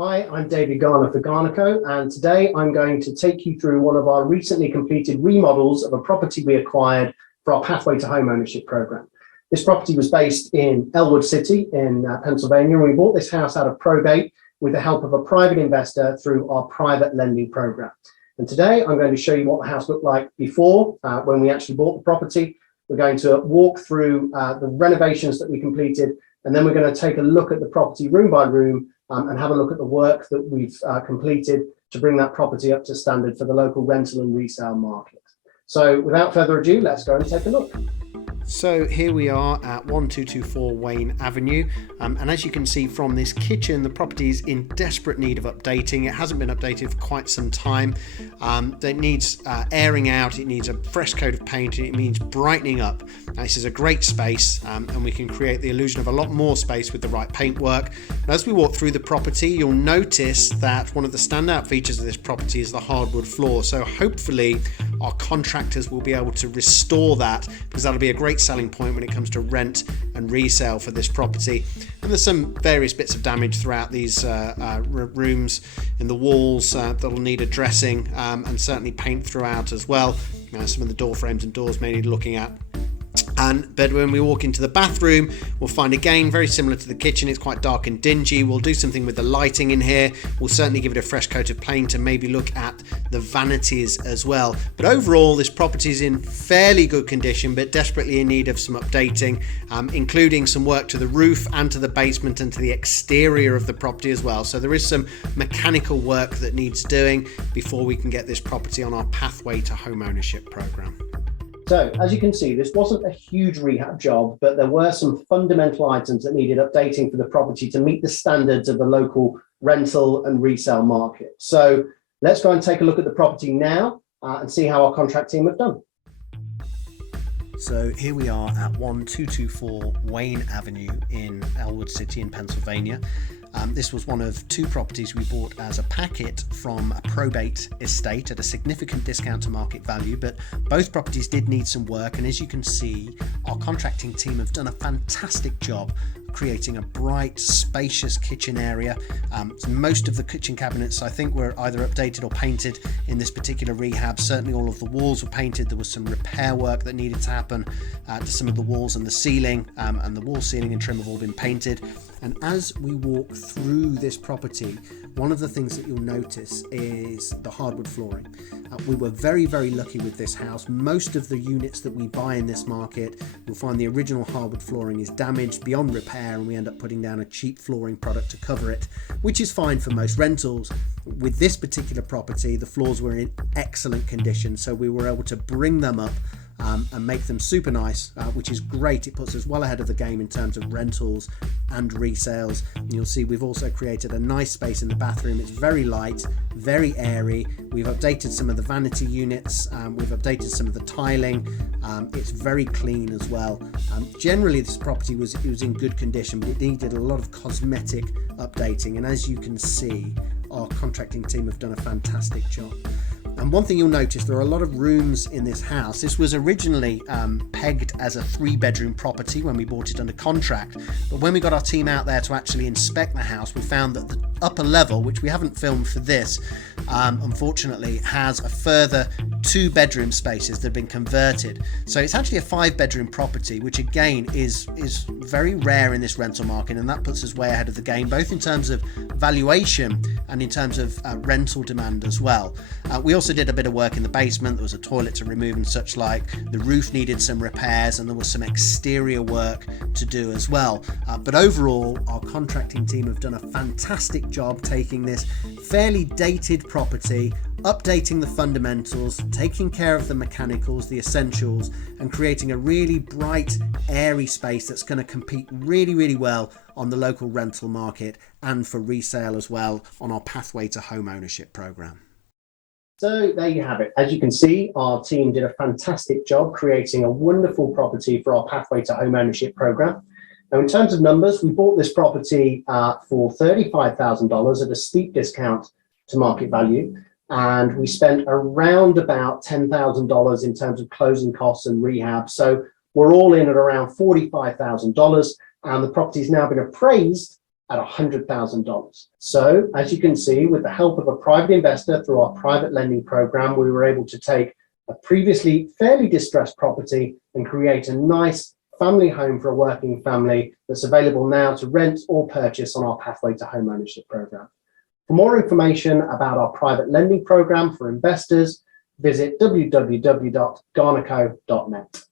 Hi, I'm David Garner for Garnaco, and today I'm going to take you through one of our recently completed remodels of a property we acquired for our Pathway to Home Ownership program. This property was based in Elwood City in Pennsylvania, and we bought this house out of probate with the help of a private investor through our private lending program. And today I'm going to show you what the house looked like before, when we actually bought the property. We're going to walk through the renovations that we completed, and then we're going to take a look at the property room by room and have a look at the work that we've completed to bring that property up to standard for the local rental and resale market. So without further ado, let's go and take a look. So here we are at 1224 Wayne Avenue, and as you can see from this kitchen, the property is in desperate need of updating. It hasn't been updated for quite some time. It needs airing out, it needs a fresh coat of paint, and it needs brightening up. Now, this is a great space, and we can create the illusion of a lot more space with the right paintwork. And as we walk through the property, you'll notice that one of the standout features of this property is the hardwood floor. So hopefully our contractors will be able to restore that, because that'll be a great selling point when it comes to rent and resale for this property. And there's some various bits of damage throughout these rooms in the walls that'll need addressing, and certainly paint throughout as well. Some of the door frames and doors may need looking at. But when we walk into the bathroom, we'll find again very similar to the kitchen. It's quite dark and dingy. We'll do something with the lighting in here. We'll certainly give it a fresh coat of paint and maybe look at the vanities as well. But overall, this property is in fairly good condition, but desperately in need of some updating, including some work to the roof and to the basement and to the exterior of the property as well. So there is some mechanical work that needs doing before we can get this property on our Pathway to Home Ownership program. So as you can see, this wasn't a huge rehab job, but there were some fundamental items that needed updating for the property to meet the standards of the local rental and resale market. So let's go and take a look at the property now and see how our contract team have done. So here we are at 1224 Wayne Avenue in Elwood City in Pennsylvania. This was one of two properties we bought as a packet from a probate estate at a significant discount to market value, but both properties did need some work, and as you can see, our contracting team have done a fantastic job creating a bright, spacious kitchen area. Most of the kitchen cabinets, I think, were either updated or painted in this particular rehab. Certainly all of the walls were painted. There was some repair work that needed to happen to some of the walls and the ceiling, and the wall ceiling and trim have all been painted. And as we walk through this property, one of the things that you'll notice is the hardwood flooring. We were very, very lucky with this house. Most of the units that we buy in this market, you'll find the original hardwood flooring is damaged beyond repair, and we end up putting down a cheap flooring product to cover it, which is fine for most rentals. With this particular property, the floors were in excellent condition, so we were able to bring them up and make them super nice, which is great. It puts us well ahead of the game in terms of rentals and resales. And you'll see we've also created a nice space in the bathroom. It's very light, very airy. We've updated some of the vanity units. We've updated some of the tiling. It's very clean as well. Generally, this property was in good condition, but it needed a lot of cosmetic updating. And as you can see, our contracting team have done a fantastic job. And one thing you'll notice, there are a lot of rooms in this house. This was originally pegged as a 3-bedroom property when we bought it under contract. But when we got our team out there to actually inspect the house, we found that the upper level, which we haven't filmed for this, unfortunately, has a further 2 bedroom spaces that have been converted. So it's actually a 5-bedroom property, which again is very rare in this rental market. And that puts us way ahead of the game, both in terms of valuation and in terms of rental demand as well. We also did a bit of work in the basement. There was a toilet to remove and such like. The roof needed some repairs, and there was some exterior work to do as well. But overall, our contracting team have done a fantastic job taking this fairly dated property, updating the fundamentals, taking care of the mechanicals, the essentials, and creating a really bright, airy space that's going to compete really, really well on the local rental market and for resale as well on our Pathway to Home Ownership program. So there you have it. As you can see, our team did a fantastic job creating a wonderful property for our Pathway to Home Ownership program. Now, in terms of numbers, we bought this property for $35,000 at a steep discount to market value. And we spent around about $10,000 in terms of closing costs and rehab. So we're all in at around $45,000. And the property's now been appraised at $100,000. So as you can see, with the help of a private investor through our private lending program, we were able to take a previously fairly distressed property and create a nice family home for a working family that's available now to rent or purchase on our Pathway to Home Ownership program. For more information about our private lending program for investors, visit www.garnaco.net.